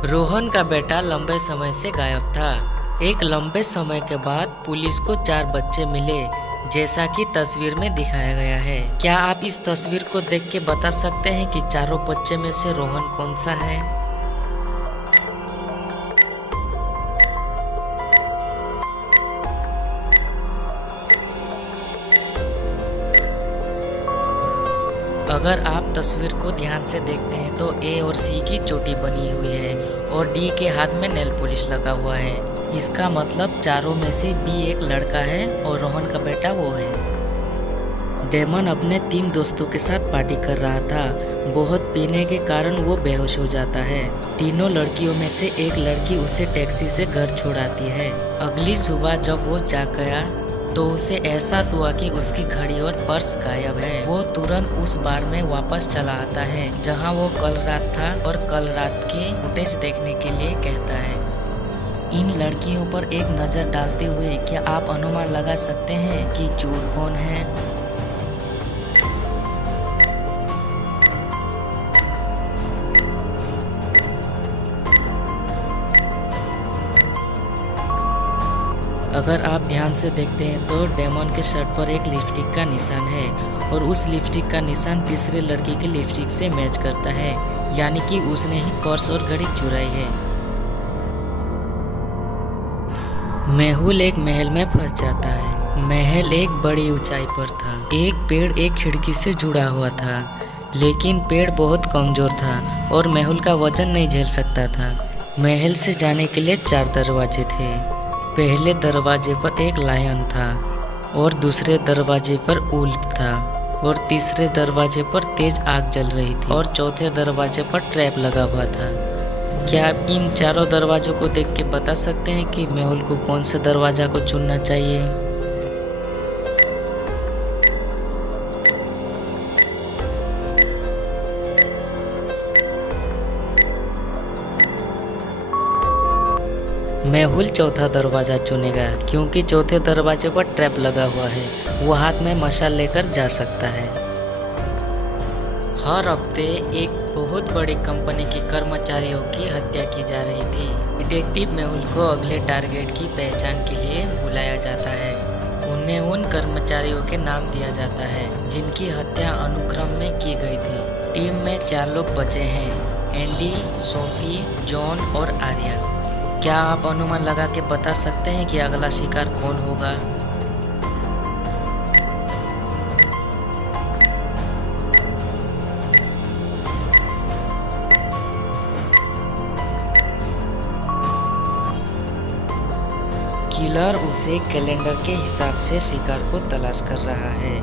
रोहन का बेटा लंबे समय से गायब था। एक लंबे समय के बाद पुलिस को 4 बच्चे मिले, जैसा कि तस्वीर में दिखाया गया है। क्या आप इस तस्वीर को देख के बता सकते हैं कि चारों बच्चे में से रोहन कौन सा है? अगर आप तस्वीर को ध्यान से देखते हैं तो ए और सी की चोटी बनी हुई है और डी के हाथ में नेल पॉलिश लगा हुआ है। इसका मतलब चारों में से बी एक लड़का है और रोहन का बेटा वो है। डेमन अपने 3 दोस्तों के साथ पार्टी कर रहा था। बहुत पीने के कारण वो बेहोश हो जाता है। तीनों लड़कियों में से एक लड़की उसे टैक्सी से घर छोड़ाती है। अगली सुबह जब वो जाग गया तो उसे एहसास हुआ कि उसकी घड़ी और पर्स गायब है। वो तुरंत उस बार में वापस चला आता है जहां वो कल रात था और कल रात की फुटेज देखने के लिए कहता है। इन लड़कियों पर एक नज़र डालते हुए क्या आप अनुमान लगा सकते हैं कि चोर कौन है? अगर आप ध्यान से देखते हैं तो डेमन के शर्ट पर एक लिपस्टिक का निशान है और उस लिपस्टिक का निशान तीसरे लड़की के लिपस्टिक से मैच करता है, यानी कि उसने ही पर्स और घड़ी चुराई है। मेहुल एक महल में फंस जाता है। महल एक बड़ी ऊंचाई पर था। एक पेड़ एक खिड़की से जुड़ा हुआ था, लेकिन पेड़ बहुत कमजोर था और मेहुल का वजन नहीं झेल सकता था। महल से जाने के लिए 4 दरवाजे थे। पहले दरवाजे पर एक लायन था और दूसरे दरवाजे पर उल्फ था और तीसरे दरवाजे पर तेज आग जल रही थी और चौथे दरवाजे पर ट्रैप लगा हुआ था। क्या आप इन चारों दरवाजों को देख के बता सकते हैं कि मेहुल को कौन से दरवाजा को चुनना चाहिए? मेहुल चौथा दरवाजा चुनेगा क्योंकि चौथे दरवाजे पर ट्रैप लगा हुआ है। वो हाथ में मशाल लेकर जा सकता है। हर हफ्ते एक बहुत बड़ी कंपनी के कर्मचारियों की हत्या की जा रही थी। डिटेक्टिव मेहुल को अगले टारगेट की पहचान के लिए बुलाया जाता है। उन्हें उन कर्मचारियों के नाम दिया जाता है जिनकी हत्या अनुक्रम में की गई थी। टीम में 4 लोग बचे हैं, एंडी, सोफी, जॉन और आर्या। क्या आप अनुमान लगा के बता सकते हैं कि अगला शिकार कौन होगा? किलर उसे कैलेंडर के हिसाब से शिकार को तलाश कर रहा है।